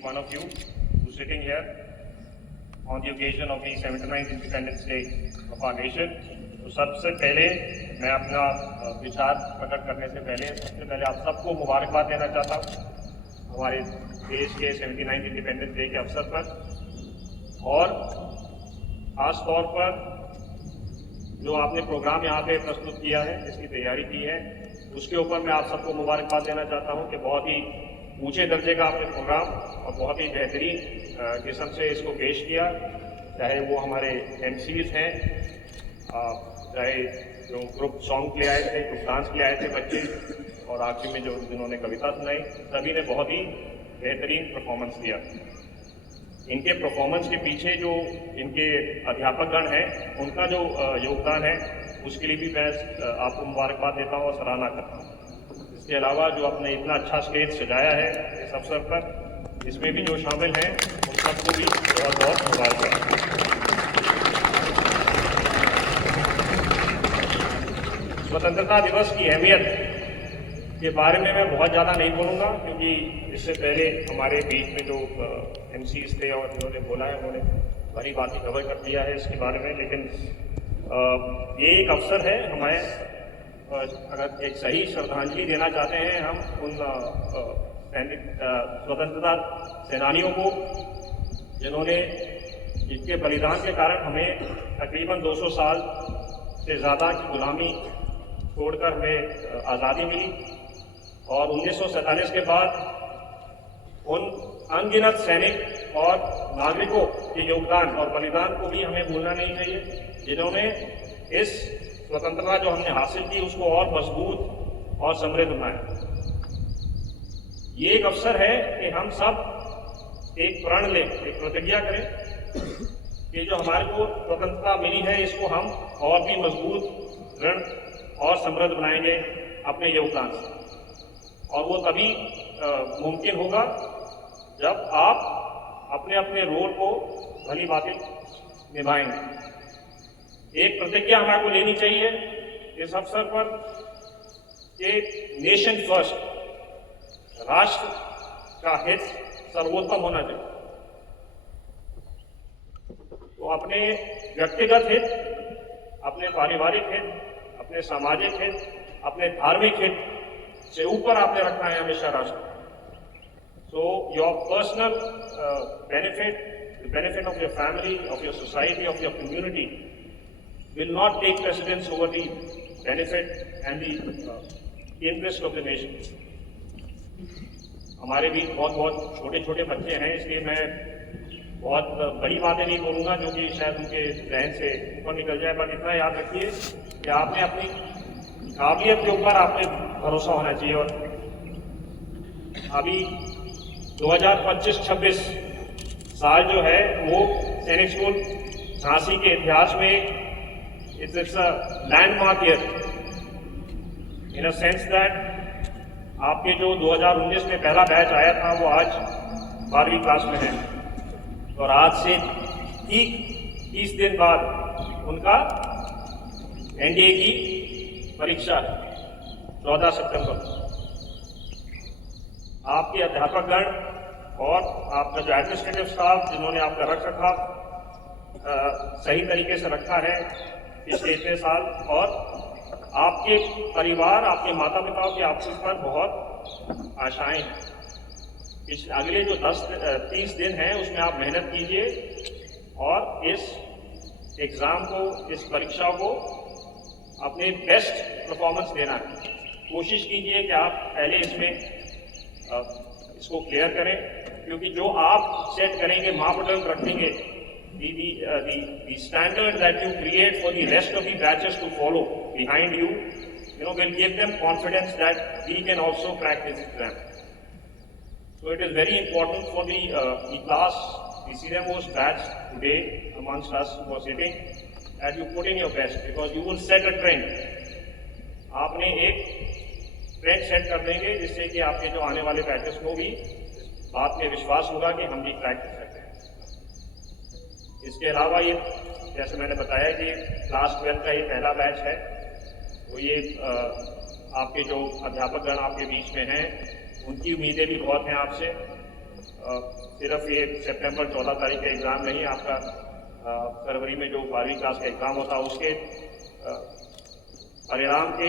each one of you who's sitting here on the occasion of the 79th Independence Day of our nation. तो सबसे पहले मैं अपना विचार प्रकट करने से पहले आप सबको मुबारकबाद देना चाहता हूँ हमारे देश के 79th इंडिपेंडेंस डे के अवसर पर, और खास तौर पर जो आपने प्रोग्राम यहाँ पे प्रस्तुत किया है, जिसकी तैयारी की है, उसके ऊपर मैं आप सबको मुबारकबाद देना चाहता हूँ कि बहुत ही ऊंचे दर्जे का आपने प्रोग्राम और बहुत ही बेहतरीन किस्म से इसको पेश किया। चाहे वो हमारे MCs हैं, चाहे जो ग्रुप सॉन्ग के लिए आए थे, ग्रुप डांस के लिए आए थे बच्चे, और आखिर में जो जिन्होंने कविता सुनाई, सभी ने बहुत ही बेहतरीन परफॉर्मेंस दिया। इनके परफॉर्मेंस के पीछे जो इनके अध्यापकगण हैं, उनका जो योगदान है, उसके लिए भी मैं आपको मुबारकबाद देता हूँ और सराहना करता हूँ। इसके अलावा जो आपने इतना अच्छा स्टेज सजाया है इस अवसर पर, इसमें भी जो शामिल हैं उन सबको भी बहुत बहुत मुबारकबाद। स्वतंत्रता दिवस की अहमियत के बारे में मैं बहुत ज़्यादा नहीं बोलूँगा, क्योंकि इससे पहले हमारे बीच में जो MCs थे और जिन्होंने बोला है, उन्होंने बड़ी बात ही कवर कर दिया है इसके बारे में। लेकिन ये एक अवसर है हमारे, अगर एक सही श्रद्धांजलि देना चाहते हैं हम उन स्वतंत्रता सेनानियों को जिन्होंने, जिनके बलिदान के कारण हमें तकरीबन 200 साल से ज़्यादा की गुलामी छोड़कर हमें आज़ादी मिली। और 1947 के बाद उन अनगिनत सैनिक और नागरिकों के योगदान और बलिदान को भी हमें भूलना नहीं चाहिए, जिन्होंने इस स्वतंत्रता जो हमने हासिल की उसको और मजबूत और समृद्ध बनाया। ये एक अवसर है कि हम सब एक प्रण लें, एक प्रतिज्ञा करें कि जो हमारे को स्वतंत्रता मिली है, इसको हम और भी मजबूत, दृढ़ और समृद्ध बनाएंगे अपने योगदान से। और वो तभी मुमकिन होगा जब आप अपने अपने रोल को भली भांति निभाएंगे। एक प्रतिज्ञा हमारे को लेनी चाहिए इस अवसर पर कि नेशन फर्स्ट, राष्ट्र का हित सर्वोत्तम होना चाहिए। तो अपने व्यक्तिगत हित, अपने पारिवारिक हित, अपने सामाजिक हित, अपने धार्मिक हित से ऊपर आपने रखना है हमेशा राष्ट्र। So your personal benefit, the benefit of your family, of your society, of your community will not take precedence over the benefit and the interest of the nation. हमारे भी बहुत छोटे छोटे बच्चे हैं, इसलिए मैं बहुत बड़ी बातें नहीं बोलूँगा जो कि शायद उनके जहन से ऊपर निकल जाए। पर इतना याद रखिए कि आपने अपनी काबिलियत के ऊपर आपने भरोसा होना चाहिए। और अभी 2025-26 साल जो है वो सैनिक स्कूल झांसी के इतिहास में it's a landmark year in a sense that आपके जो 2019 में पहला बैच आया था वो आज 12वीं क्लास में है, और आज से ठीक 30 दिन बाद उनका NDA की परीक्षा 14 सितंबर। आपके अध्यापकगण और आपका जो एडमिनिस्ट्रेटिव स्टाफ, जिन्होंने आपका रख रखाव सही तरीके से रखा है पिछले इतने साल, और आपके परिवार, आपके माता पिताओं की आपके पर बहुत आशाएं हैं। अगले जो 30 दिन हैं उसमें आप मेहनत कीजिए और इस एग्ज़ाम को, इस परीक्षा को अपने बेस्ट परफॉर्मेंस देना है। कोशिश कीजिए कि आप पहले इसमें इसको क्लियर करें, क्योंकि जो आप सेट करेंगे, मापदंड रखेंगे, the standard that you create for the rest of the batches to follow behind you, will give them confidence that we can also crack this exam. So it is very important for the class, the senior most batch today amongst us who are sitting, that you put in your best, because you will set a trend. आपने एक trend set कर देंगे जिससे कि आपके जो आने वाले बैचेस को भी इस बात में विश्वास होगा कि हम भी क्रैक कर सकते हैं। इसके अलावा ये, जैसे मैंने बताया कि क्लास 12 का ये पहला बैच है, तो ये आपके जो अध्यापकगण आपके बीच में हैं, उनकी उम्मीदें भी बहुत हैं आपसे। सिर्फ ये सितंबर 14 तारीख का एग्ज़ाम नहीं, आपका फरवरी में जो 12वीं क्लास का एग्ज़ाम होता है उसके परिणाम के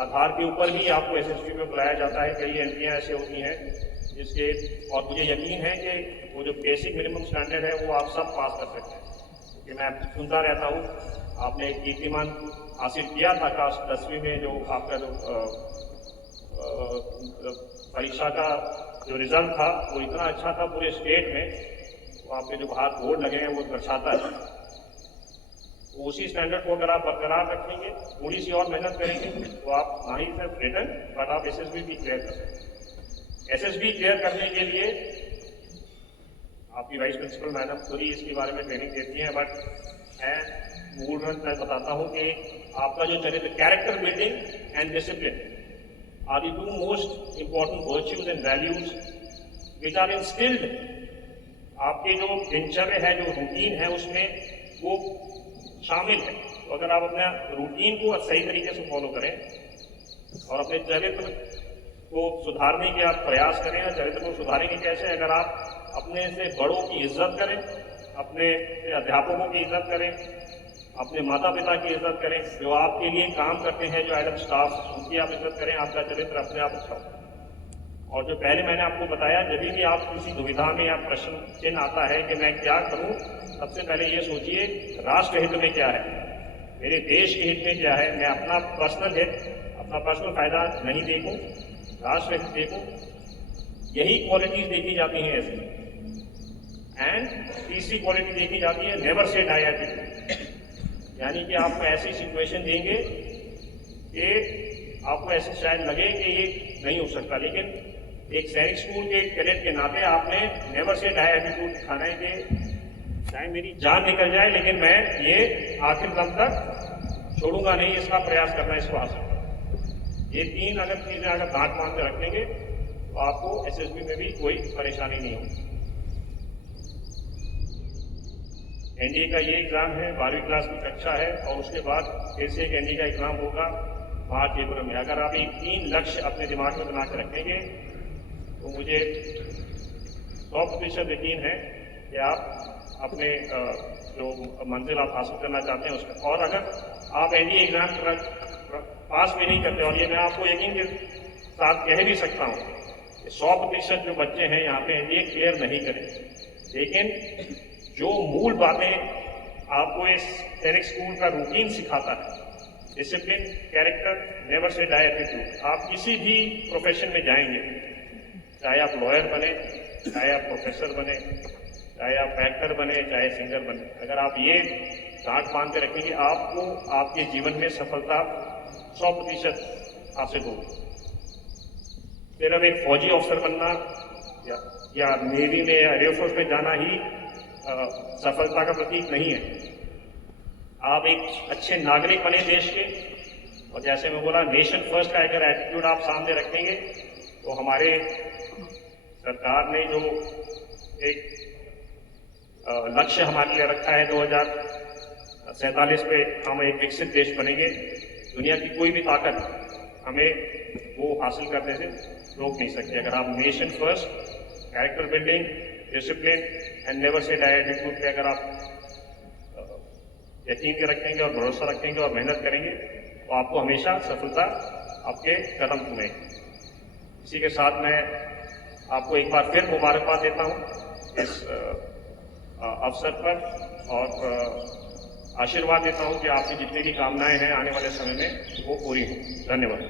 आधार के ऊपर ही आपको एसएसबी में बुलाया जाता है। कई एंट्रियाँ ऐसे होती हैं जिसके, और मुझे यकीन है कि वो जो बेसिक मिनिमम स्टैंडर्ड है वो आप सब पास कर सकते हैं, क्योंकि मैं सुनता रहता हूँ आपने एक कीर्तिमान हासिल किया था क्लास 10वीं में, जो आपका जो परीक्षा का जो रिजल्ट था वो इतना अच्छा था पूरे स्टेट में, तो आपके जो बाहर बोर्ड लगे हैं वो दर्शाता है। तो उसी स्टैंडर्ड को अगर आप बरकरार रखेंगे, थोड़ी सी और मेहनत करेंगे, तो आप ना ही सिर्फ रिटर्न बट आप एसएसबी भी क्लियर कर सकते हैं। एसएसबी क्लियर करने के लिए आपकी वाइस प्रिंसिपल मैडम खुद ही इसके बारे में ट्रेनिंग देती हैं, बट मैं मूलभूत मैं बताता हूँ कि आपका जो चरित्र, character building and discipline are the two most important virtues and values which are instilled। आपके जो दिनचर्या है, जो रूटीन है, उसमें वो शामिल है। तो अगर आप अपना रूटीन को सही तरीके से फॉलो करें और अपने चरित्र को सुधारने के आप प्रयास करें, और चरित्र को सुधारेंगे कैसे? अगर आप अपने से बड़ों की इज्जत करें, अपने अध्यापकों की इज्जत करें, अपने माता पिता की इज्जत करें, जो आपके लिए काम करते हैं, जो एडम स्टाफ, उनकी आप इज्जत करें, आपका चरित्र अपने आप अच्छा हो। और जो पहले मैंने आपको बताया, जब भी आप किसी दुविधा में या प्रश्न चिन्ह आता है कि मैं क्या करूं, सबसे पहले ये सोचिए राष्ट्र हित में क्या है, मेरे देश के हित में क्या है। मैं अपना पर्सनल हित, अपना पर्सनल फायदा नहीं देखूं, राष्ट्र हित देखूं। यही क्वालिटीज देखी जाती हैं ऐसी। एंड तीसरी क्वालिटी देखी जाती है नेवर से डाई एटीट्यूड, यानी कि आपको ऐसी सिचुएशन देंगे कि आपको ऐसे शायद लगे कि ये नहीं हो सकता, लेकिन एक सैनिक स्कूल के कैडेट के नाते आपने नेवर से डाई एटीट्यूड दिखाना है कि चाहे मेरी जान निकल जाए लेकिन मैं ये आखिर दम तक छोड़ूंगा नहीं, इसका प्रयास करना, इसको हासिल करना। ये तीन अगर चीजें अगर दांत मान के रखेंगे तो आपको एसएसबी में भी कोई परेशानी नहीं होगी। एनडीए का ये एग्जाम है, 12वीं क्लास की कक्षा है, और उसके बाद फिर से एक एनडीए का एग्जाम होगा मार्च अप्रैल में। अगर आप एक 3 लक्ष्य अपने दिमाग में बना के रखेंगे तो मुझे 100% यकीन है कि आप अपने जो मंजिल आप हासिल करना चाहते हैं उसमें, और अगर आप एनडीए एग्जाम पास भी नहीं करते, और ये मैं आपको यकीन के साथ कह भी सकता हूँ कि 100% जो बच्चे हैं यहाँ पे एनडीए क्लियर नहीं करें, लेकिन जो मूल बातें आपको इस सैनिक स्कूल का रूटीन सिखाता है, discipline, character, never say die attitude, आप किसी भी प्रोफेशन में जाएंगे, चाहे आप लॉयर बने, चाहे आप प्रोफेसर बने, चाहे आप एक्टर बने, चाहे सिंगर बने, अगर आप ये गांठ बांध के रखेंगे, आपको आपके जीवन में सफलता 100% हासिल होगी। सिर्फ एक फौजी अफसर बनना या नेवी में या एयरफोर्स में जाना ही सफलता का प्रतीक नहीं है। आप एक अच्छे नागरिक बने देश के, और जैसे मैं बोला नेशन फर्स्ट का अगर एटीट्यूड आप सामने रखेंगे तो हमारे सरकार ने जो एक लक्ष्य हमारे लिए रखा है 2047 पे हम एक विकसित देश बनेंगे, दुनिया की कोई भी ताकत हमें वो हासिल करने से रोक नहीं सकती। अगर आप nation first, character building, discipline and never say die attitude पे अगर आप यकीन के रखेंगे और भरोसा रखेंगे और मेहनत करेंगे तो आपको हमेशा सफलता आपके कदम चूमेगी। इसी के साथ मैं आपको एक बार फिर मुबारकबाद देता हूँ इस अवसर पर, और आशीर्वाद देता हूँ कि आपकी जितनी भी कामनाएं हैं आने वाले समय में वो पूरी हों। धन्यवाद।